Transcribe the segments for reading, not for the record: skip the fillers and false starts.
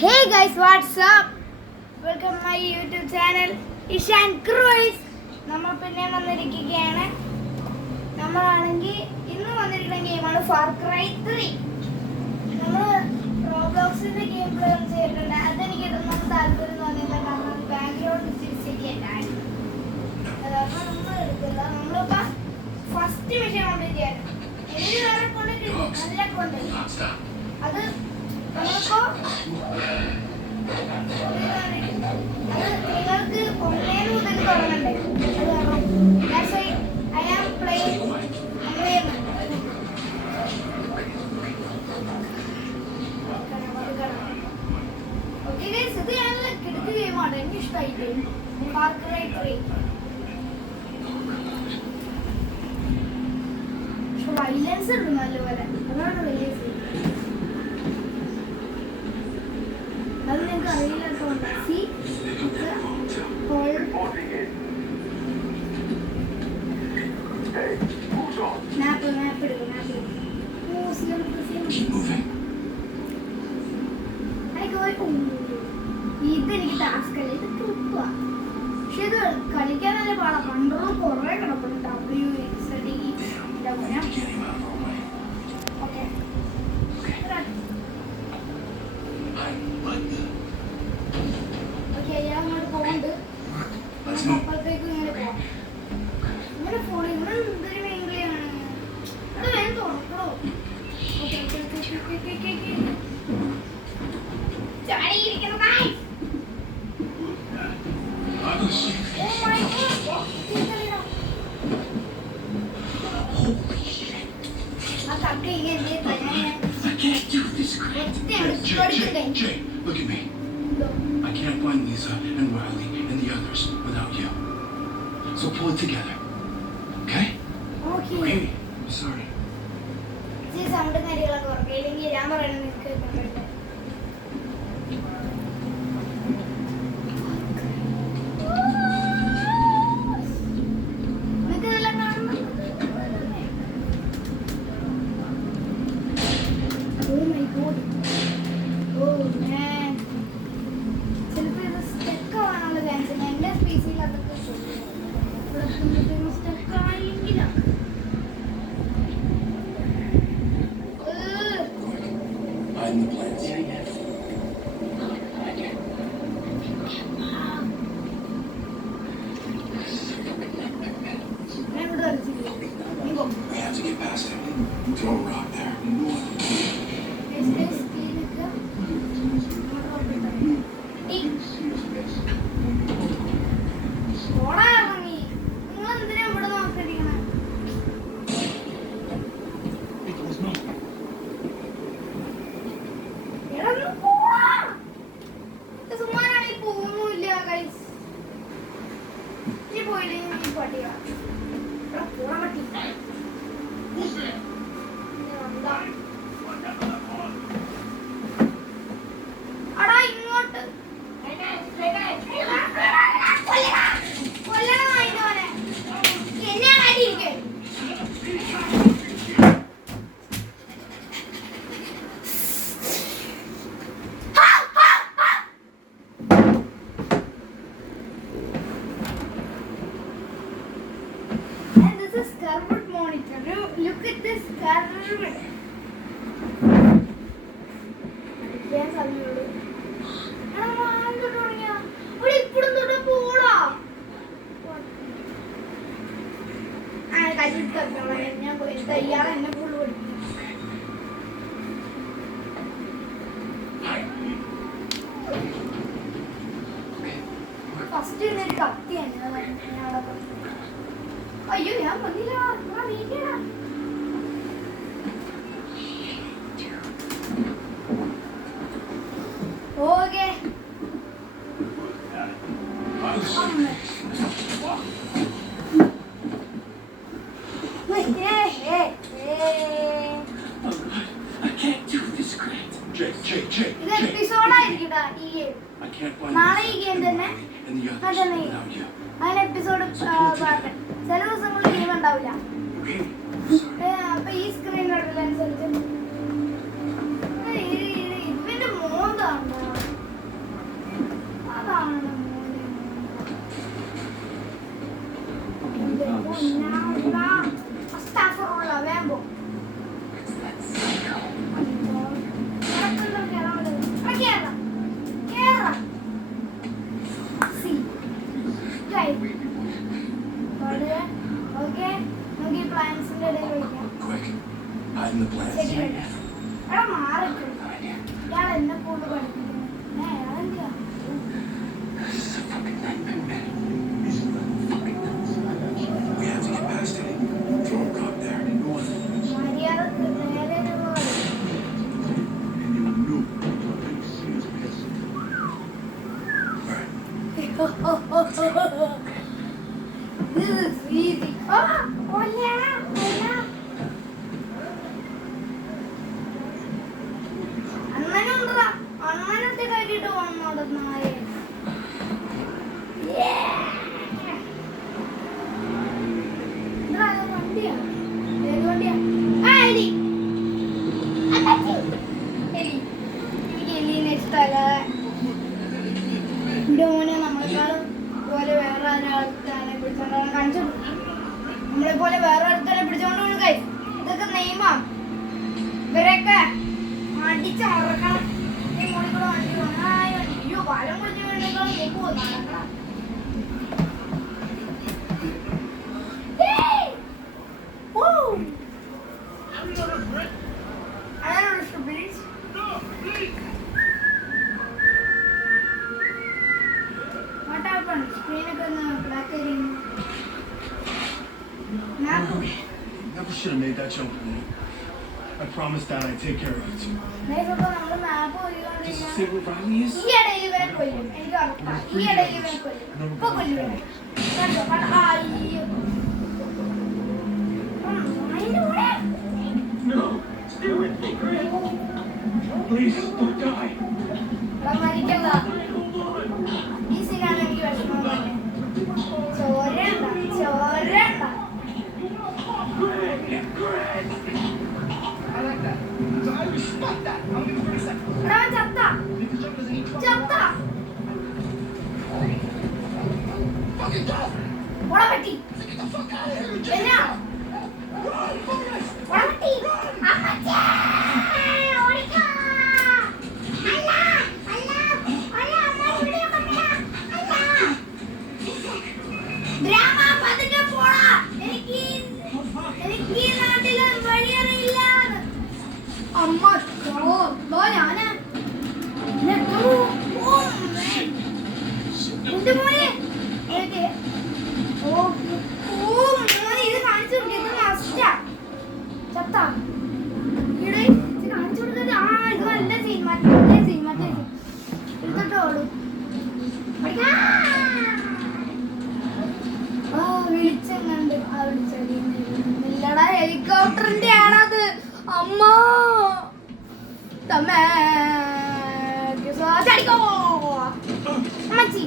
Hey guys, what's up? Welcome to my YouTube channel Ishan Cruise. നമ്മൾ പിന്നെ വന്നിരിക്കുകയാണ്. നമ്മളാണെങ്കിൽ ഇന്ന് വന്നിരിക്കുന്ന ഗെയിമാണ് ഫാർ ക്രൈ 3. നമ്മൾ റോബ്ലോക്സിന്റെ ഗെയിം പ്ലേ ചെയ്തിട്ടുണ്ട്. അതെനിക്ക് ഇതൊന്നും താല്പര്യം തോന്നിയില്ല, കാരണം ബാക്ക്ഗ്രൗണ്ട് ശരിയല്ലായിരുന്നു. അതാണ് നമ്മൾ എടുക്കുന്നത്. നമ്മളിപ്പോൾ ഫസ്റ്റ് മിഷൻ കൊണ്ടിരിക്കുകയാണ്. എനിക്ക് വേറെ കൊണ്ടിട്ടുണ്ട്, നല്ല കൊണ്ടുണ്ട്. അത് നമ്മളിപ്പോ നിങ്ങൾക്ക് ഒന്നേന്ന് മുതൽ തുടങ്ങണ്ടേ, അത് കാരണം I am playing okay guys. ഇത് നല്ല കിടക്ക് ഗെയിമാണ്, എനിക്ക് ഇഷ്ടമായിട്ട്. ഫാർ ക്രൈ 3 പക്ഷെ വൈലൻസ് ഉണ്ട് നല്ലപോലെ, അതാണ് വലിയ അത് നിങ്ങൾക്ക് അറിയില്ല കേട്ടോ. സി മാപ്പ് എടുക്കും. ഇതെനിക്ക് ടാസ്ക് അല്ല, ഇത് ട്രിപ്പാ. പക്ഷെ ഇത് കളിക്കാൻ നല്ല പാടാ. കൺട്രോൾ കുറേ കിടപ്പുണ്ട്. ഓക്കെ അങ്ങോട്ട് പോകുന്നുണ്ട്. അപ്പുറത്തേക്ക് ഇങ്ങനെ പോവാം. ഇങ്ങനെ ഫോണിൽ ഇങ്ങനെ എന്തൊരു വേണ്ടിയാണ് അത് വേഗം തുറക്കണോ. ചാടിയിരിക്കുന്നു ആ തക്ക ഇങ്ങനെ I can't find Lisa and Riley and the others without you. So pull it together. Okay? Okay. I'm sorry. See, sound കാര്യങ്ങളൊക്കെ ഓർക്കുക. ഇല്ലെങ്കിൽ ഞാൻ പറയണത് നിങ്ങൾക്ക് കേൾക്കട്ടെ. നിങ്ങൾക്കെല്ലാം കാണുന്നുണ്ടോ? Oh my god. Oh man. എന്റെ സ്പീസിൽ അതൊക്കെ സ്റ്റക്കായില്ല. Look at this curve. Yes, I will. I'm not doing it. What is put on the board? I did cut the line. I'm going to the yard and the board. First, you need cut the end. അയ്യോ ഞാൻ വന്നില്ല. Okay ഇത് എപ്പിസോഡായിരിക്കട്ടാ ഈ game. നാളെ ഈ game തന്നെ അതിന് episode part. ചില ദിവസങ്ങളിൽ ഗെയിം ഉണ്ടാവില്ല. അപ്പൊ ഈ സ്ക്രീൻ അനുസരിച്ച് ഇതിന്റെ മോന്താണ് This is easy. അണ്ണനുണ്ടാ അണ്ണനൊക്കെ കയറ്റിട്ട് വന്നോട് നായ. വണ്ടിയാ ഏത് വണ്ടിയാ? ആ എലി. എലി എനിക്ക് എലീനെ ഇഷ്ടമല്ല. എന്റെ മോനെ നമ്മളെക്കാളും പോലെ വേറെ ഒരാൾക്കാരെ പിടിച്ചോണ്ടാണ് കാണിച്ചു. നമ്മളെ പോലെ വേറെ ആൾക്കാരെ പിടിച്ചോണ്ട് വീണ് കൈ. ഇതൊക്കെ നെയ്മാ. ഇവരൊക്കെ അടിച്ച് മറക്കണം. ഈ മോളിക്കൂടെ വണ്ടി പോകണം. അയ്യോ പാലം കുടിച്ച് വീണേക്കാളും മുമ്പ് നടക്കണം. അതാണ് please. What happened? Screen black area. Ruby, never should have made that jump with me. I promised Dad I'd take care of it. Does it say where Riley is? No, stay with me, Chris. Please, don't die. Hold on. I like that. So I respect that. I'm gonna fix that. Because Jump doesn't need trouble. Fucking go! Get the fuck out of here! Run, Forrest! അമ്മ ഞാന് എന്റെ മോനെ മോനെ ഇത് കാണിച്ചു കൊടുക്കുക. ഇത് മസ്റ്റാ. ചത്ത ഇവിടെ ഇത് കാണിച്ചു കൊടുക്കുന്നത്. ഇത് നല്ല സീൻ. മറ്റേ സീൻ എടുത്തിട്ടോളൂ. വിളിച്ചെങ്ങണ്ട് ആ വിളിച്ചടിയില്ലടാ. ഹെലികോപ്റ്ററിന്റെ ആണത്. അമ്മ തമ്മേ ചടിക്കോ അമ്മച്ചി.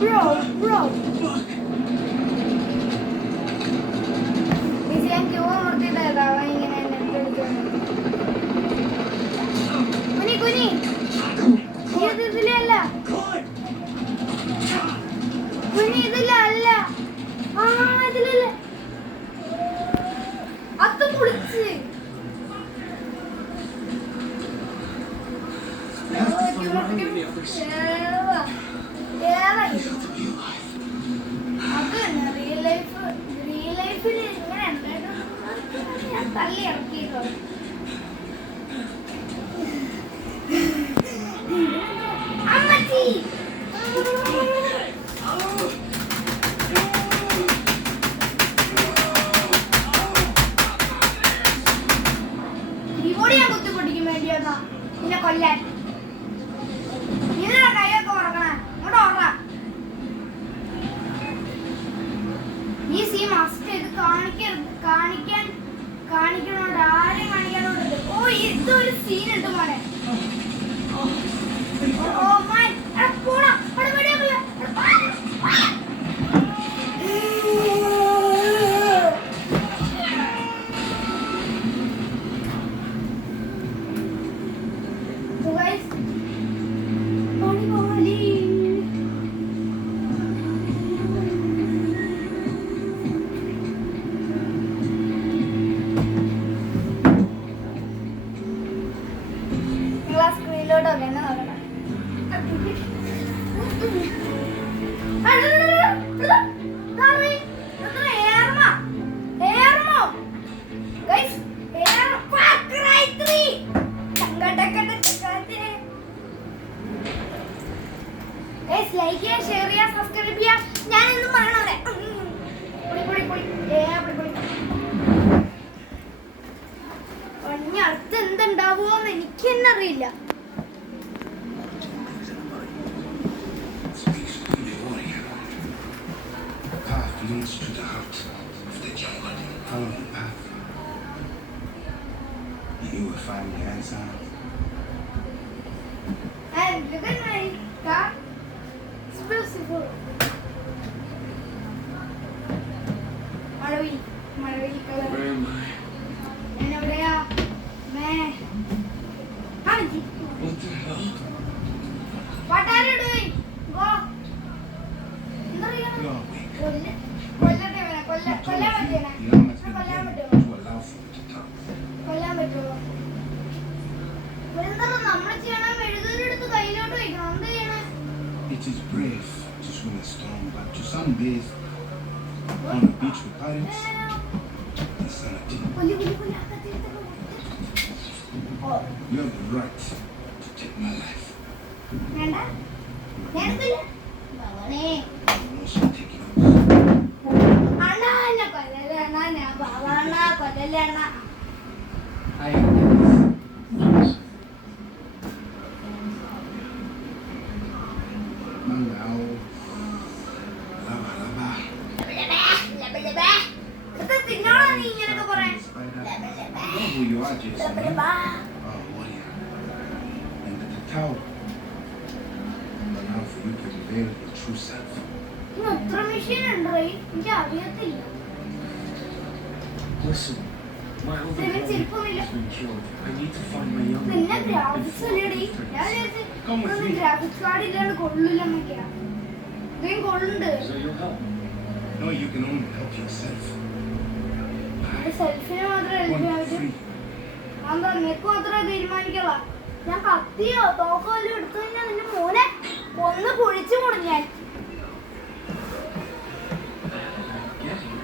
ബ്രോ ഞാൻ ക്യൂ നിർത്തിയിട്ടാ ഇങ്ങനെ കുനി ഇതിലല്ല കുനി ഇതില്ല അല്ല. ഇതിലല്ലേ അത് പൊളിച്ച് റിയൽ ലൈഫിൽ ഇങ്ങനെ ഞാൻ തള്ളി ഇറക്കിയിട്ടോ. അമ്മച്ചി ഞാൻ കുത്തിപ്പൊട്ടിക്കും വേണ്ടിയാ പിന്നെ കൊല്ലാൻ. ഇതിനാ കൈയൊക്കെ ഉറക്കണേ. ഇങ്ങോട്ട് ഓർമ്മ ഈ സീ മസ്റ്റ്. ഇത് കാണിക്കണോട് ആരെയും കാണിക്കാനോട്. ഇതൊരു സീൻ ഉണ്ട് മോനെ. പോടാ സ്ക്രീനിലോട്ടോ എന്നെ നോക്കണം. ലൈക്ക് ചെയ്യുക, ഷെയർ ചെയ്യുക, സബ്സ്ക്രൈബ് ചെയ്യുക. ഞാനെന്നും പറയണവരെ ഇനി അടുത്ത് എന്തുണ്ടാവുമോന്ന് എനിക്ക് തന്നെ അറിയില്ല. follow the path. And you will find the answer. And look at my car. It's beautiful. Maravilloso color. Where am I? And over there, man. How did you? What the hell? What are you doing? Go. എന്താ ചെയ്യണം? You are weak. കൊല്ലട്ടെ ഇവനെ, കൊല്ലാൻ പറ്റുമോ? The arm has been കൊല്ലാൻ given പറ്റുമോ? to allow for it to come. കൊല്ലാൻ പറ്റുമോ? ഇവരെന്താ നമ്മൾ ചെയ്യണം? മെഴുകുതിരിയെടുത്ത് കയ്യിലോട്ട് വയ്ക്കണം. എന്ത് ചെയ്യണം? It is brave to swim a storm, but to sunbathe on the beach with pirates, insanity. കൊല്ലു. Oh, You have the right to take my life. വേണ്ട. ഞാനെന്തില്ല? ഭഗവാനേ. I'm also taking yours. അണ്ണാ, എന്നെ കൊല്ലല്ലേ അണ്ണാ. ഞാൻ പാവാണ്ണാ, കൊല്ലല്ലേ അണ്ണാ. I am death. Mangao. Laba laba. ലബലബേ. ഇത് തിന്നോളാ നീ ഇങ്ങനൊക്കെ പറയാൻ. Spider. ലബലബേ. I know who you are, Jason. ലബലബാ. Oh, warrior. And the tower. But now for you to reveal your true self. ഇന്ന് എത്ര മെഷീൻ ഉണ്ട് റേ? എനിക്ക് അറിയത്തില്ല. Listen, my older Seven brother ചെരുപ്പൊന്നുമില്ല. has been killed. I need to find my younger നിന്നെ brother graphics before അല്ലേടി? he ഞാൻ returns. വിചാരിച്ചു Come with me. Graphics card ഇല്ലാണ്ട് കൊള്ളില്ലെന്നൊക്കെയാ. ഇതേം കൊള്ളുണ്ട്. So you'll help? No, you can only help yourself. എന്റെ സെൽഫിനെ മാത്രമേ I want help you ആവശ്യം. free. അതെന്താ നിനക്ക് മാത്രമേ തീരുമാനിക്കുള്ള? ഞാൻ കത്തിയോ തോക്കോ വല്ലതും എടുത്തു കഴിഞ്ഞാൽ നിന്റെ മോനെ ഒന്ന് കുഴിച്ചു മുടിഞ്ഞാൽ. Get here.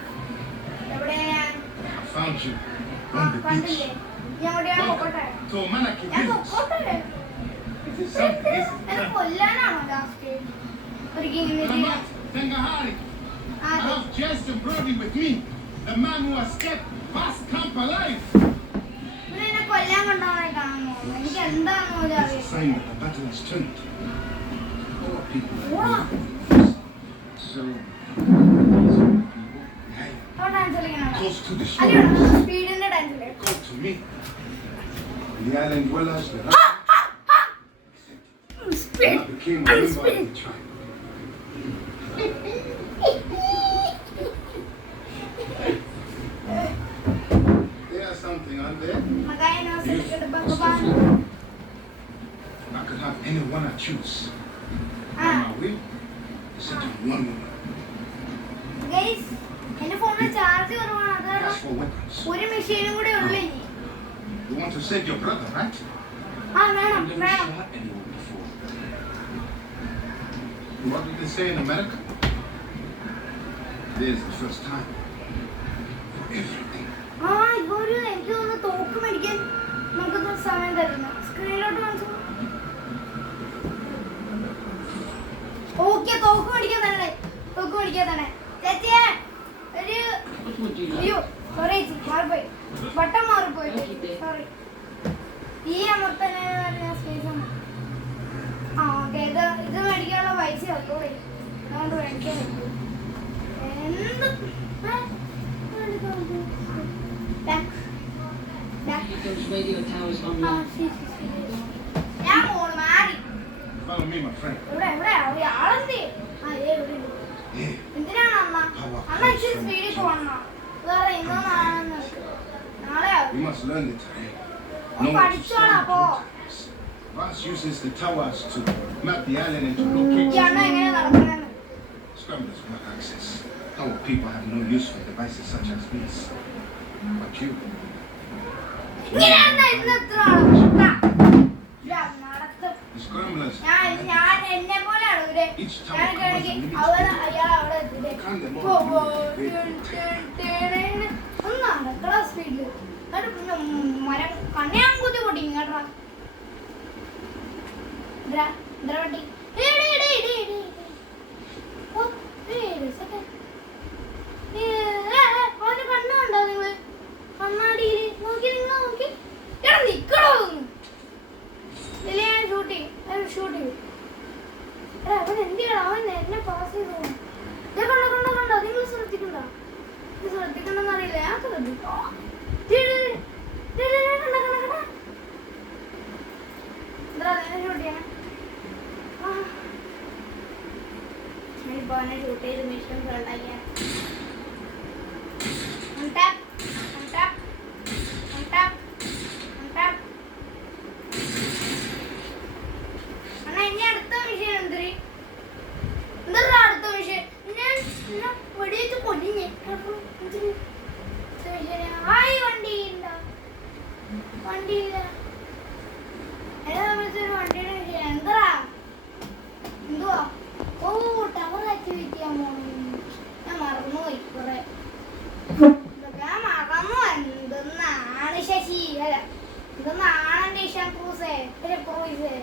എവിടെയാ ഞാൻ? I found you ആ, on the കണ്ടില്ലേ? beach. ഞാൻ എവിടെയാ പൊക്കോട്ടെ? To a Manaki ഞാൻ village. പൊക്കോട്ടെ? It is something, എന്നെ isn't it? കൊല്ലാനാണോ ലാസ്റ്റ്? ഒരിക്കലും ഇങ്ങനെ Come ചെയ്യാം. out, Tengahari. I അതെ. have Jason Brody with me, the man who escaped past camp alive. ഇവനെ എന്നെ കൊല്ലാൻ കൊണ്ടുപോകാനായിട്ടാണോ? എനിക്ക് എന്താണെന്ന് പോലും It's a അറിയില്ല. sign that the battle has turned. Our people Wow. are so these are the people. Hey, ഇപ്പൊ dance കളിക്കണോ? close to the അല്ലയോ shore. സ്പീഡിന്റെ ഡാൻസില്. Go to me. The island dwellers, the speed. I became a member of the tribe. There's something on there. Magaya na sa likod ng bangkaban. I could have anyone I choose. Ah. On my way, set on one woman. Guys, എന്റെ ഫോണിൽ charge കുറവാണ്. അതാണ് That's for weapons. ഒരു മെഷീനും കൂടെ ഉള്ളു ഇനി. You want to save your brother, right? ആ വേണം വേണം. shot anyone before. What did they say in America? This is the first time for everything. ആ ഇപ്പൊ ഒരു എനിക്ക് തോന്നുന്നു തോക്ക് മേടിക്കാൻ നമുക്ക് സമയം തരുന്നു. സ്ക്രീനിലോട്ട് കാണിച്ചു. ഓക്കെ തോക്ക് മേടിക്കാൻ തന്നെ. തോക്ക് മേടിക്കാൻ തന്നെ. ചേച്ചിയെ ഒരു What would you like? അയ്യോ സോറി ചേച്ചി മാറിപ്പോയി. ബട്ടൺ മാറിപ്പോയി. സോറി. ഈ അമർത്തനെ സ്പേസ് ആണ്. ആ ഓക്കെ ഇത് മേടിക്കാനുള്ള പൈസ ഉള്ളൂ. അതുകൊണ്ട് മേടിക്കാൻ പറ്റും. എന്ത് Those radio towers online. ഞാൻ പോണു മാറി. Follow me, my friend. ഇവിടെ ആളെന്തേ? ആ ഇവിടെ Yeah. എന്തിനാണ് അമ്മ അമ്മ ഇച്ചിരി സ്പീഡിൽ പോകണം. വേറെ ഇന്നോ നാളെ നാളെ We must learn the terrain. ഒന്ന് പഠിച്ചോളാം അപ്പോ. Vance uses the towers to map the island and to locate ഈ അണ്ണ എങ്ങനെ നടക്കണെന്ന്. scramblers block access. Our people have no use for devices such as these. But you, ഇങ്ങനെയാണ് ഇന്ന് എത്ര നടക്കും. the scramblers, ഞാൻ എന്നെ പോലെയാണ് ഇവര്. each tower ഞാനൊക്കെ covers a ആണെങ്കിൽ limit. അയാൾ അവിടെ എത്തില്ലേ. Can them പോ, all പോ, be ടേൺ, ടേൺ, ടേൺ. ഒന്ന് നടക്കടാ സ്പീഡില്. എന്നിട്ട് പിന്നെ മരം കണ്ണയാൻ കുത്തി പൊട്ടി കേട്ടോ. വണ്ടി അവന്റെ കണ്ണുണ്ടോ നിങ്ങള് കണ്ണാടിയില് നോക്കി നിങ്ങൾ നോക്കി എടാ നിക്കടോ ഇല്ല ഞാൻ ഷൂട്ട് ചെയ്യും അവൻ എന്തിയാ അവൻ എന്നെ പാസ് ചെയ്തു കണ്ടോ നിങ്ങൾ ശ്രദ്ധിക്കണ്ടോ ഇത് ശ്രദ്ധിക്കണമെന്ന് അറിയില്ല. ഞാൻ ശ്രദ്ധിക്കോ ഷൂട്ട് ചെയ്ത് മിഷൻ ഉണ്ടാക്കിയ ഇനി അടുത്ത വിഷയം എന്തിരി എന്താ അടുത്ത വിഷയം ഞാൻ വെടിയിട്ട് കൊല്ലിഞ്ഞേ ഹായ് വണ്ടിയില്ല വണ്ടിയില്ല എല്ലാ സമയത്തൊരു വണ്ടിയുടെ വിഷയം എന്താ എന്തുവാ ഓ ടവർ ആക്ടിവിറ്റി ചെയ്യാൻ പോണു ഞാൻ മറന്നുപോയി കുറെ ഞാൻ മറന്നു എന്തെന്നാണ് ശശി അല്ല ഇതൊന്നാണ് എന്റെ ഇഷാൻ ക്രൂസേ ക്രൂസേ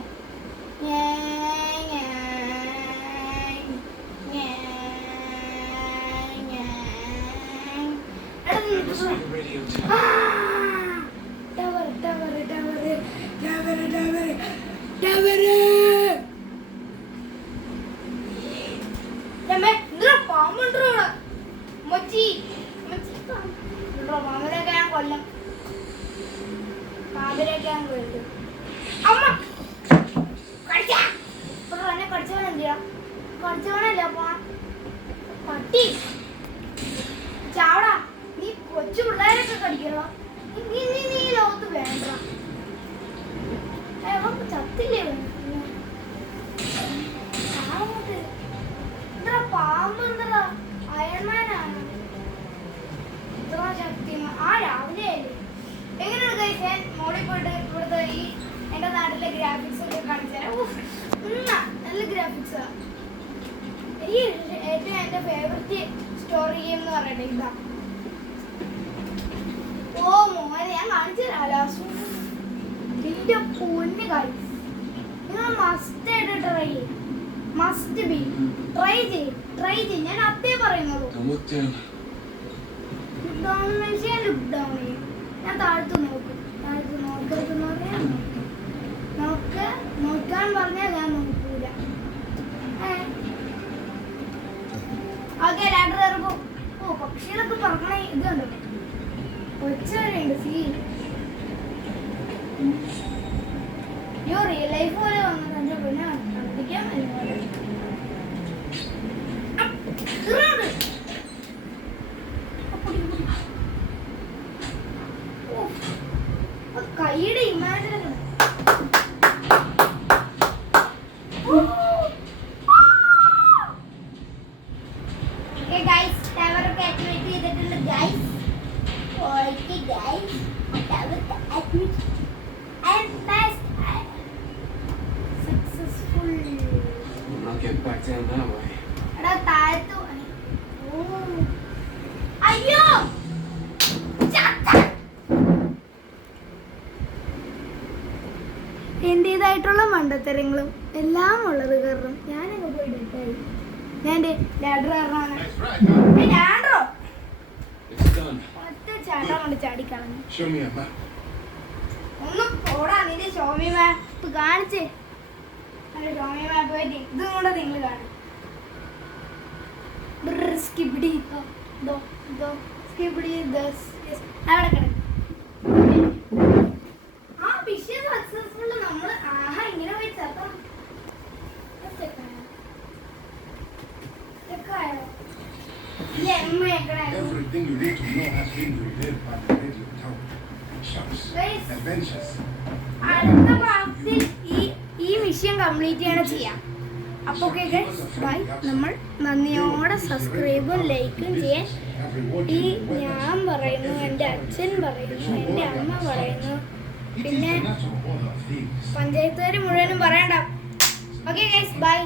പാമ്പിനൊക്കെ ഞാൻ കൊല്ലം പാമ്പിനൊക്കെ ഞാൻ കൊല്ലും അമ്മ എന്നെ കടിച്ചവൻ എന്തിയാ കടിച്ചവനല്ല പട്ടി ചാവടാ നീ കൊച്ചു പിള്ളേരൊക്കെ കടിക്കണോ നീ നീ നീ ലോകത്ത് വേണ്ട ചത്തില്ലേ എന്താ പാമ്പ് എന്താ അയൺമാനാണ് ഇത്ര ശക്തി ആ രാവിലെ ആയില്ലേ എങ്ങനെയാണ് കഴിച്ചാൽ മോളിൽ പോയിട്ട് ഇവിടുത്തെ ഈ എന്റെ നാട്ടിലെ ഗ്രാഫിക്സ് ഒക്കെ കാണിച്ചാൽ നല്ല ഗ്രാഫിക്സാ ഈ ഏറ്റവും എന്റെ ഫേവറേറ്റ് സ്റ്റോറി ഗെയിം എന്ന് പറയട്ടെ ഇതാ ഓ മോനെ ഞാൻ കാണിച്ചു തരാം എന്റെ പൊന്ന് കാര്യം നിങ്ങൾ മസ്റ്റ് ആയിട്ട് ട്രൈ ചെയ്യും മസ്റ്റ് ബി ട്രൈ ചെയ്യും ഞാൻ അതേ പറയുന്നുള്ളൂ ലുക്ക് ഡൗൺ ചെയ്യും ഞാൻ താഴ്ത്തു നോക്കും നോക്കാൻ പറഞ്ഞാൽ ഞാൻ നോക്കൂല ഓക്കെ ലാഡർ ഇറങ്ങും ഓ പക്ഷികളൊക്കെ പറക്കണ ഇതുണ്ട് ഒച്ചവരുണ്ട് സീൻ യോ റിയൽ ലൈഫ് പോലെ വന്നിട്ടുണ്ട് പിന്നെ കളിക്കാൻ കൈയുടെ ഇമാജിൻ അയ്യോ എന്റേതായിട്ടുള്ള മണ്ടത്തരങ്ങളും എല്ലാം ഉള്ളത് കാരണം ഞാനങ്ങ് പോയി ഡെറ്റായി ഞാൻ എന്റെ ലാഡർ കാരണമാണ് ലാഡറോ ഒറ്റ ചാട്ടം കൊണ്ട് ചാടിക്കളഞ്ഞു ഒന്ന് പോടാ നിന്റെ ഷോമി മാപ്പ് കാണിച്ചേ അല്ലെ ഷോമി മാപ്പ് പോയിട്ട് ഇതും കൂടെ നിങ്ങൾ കാണും സ്കിബിഡി സ്കിബിഡി അവിടെ കിടക്കും ആ വിഷയം സക്സസ്ഫുൾ നമ്മൾ ആഹാ ഇങ്ങനെ പോയി ചത്തം Everything you need to know has been revealed by the Radio Tower. Shows, adventures. അടുത്ത ഭാഗത്തിൽ ഈ മിഷൻ കംപ്ലീറ്റ് ചെയ്യണം ചെയ്യാം. അപ്പോൾ ബൈ. നമ്മൾ നന്ദിയോടെ സബ്സ്ക്രൈബും ലൈക്കും ചെയ്യാൻ ഈ ഞാൻ പറയുന്നു, എൻ്റെ അച്ഛൻ പറയുന്നു, എൻ്റെ അമ്മ പറയുന്നു, പിന്നെ പഞ്ചായത്തുകാർ മുഴുവനും പറയണ്ട. Okay guys bye.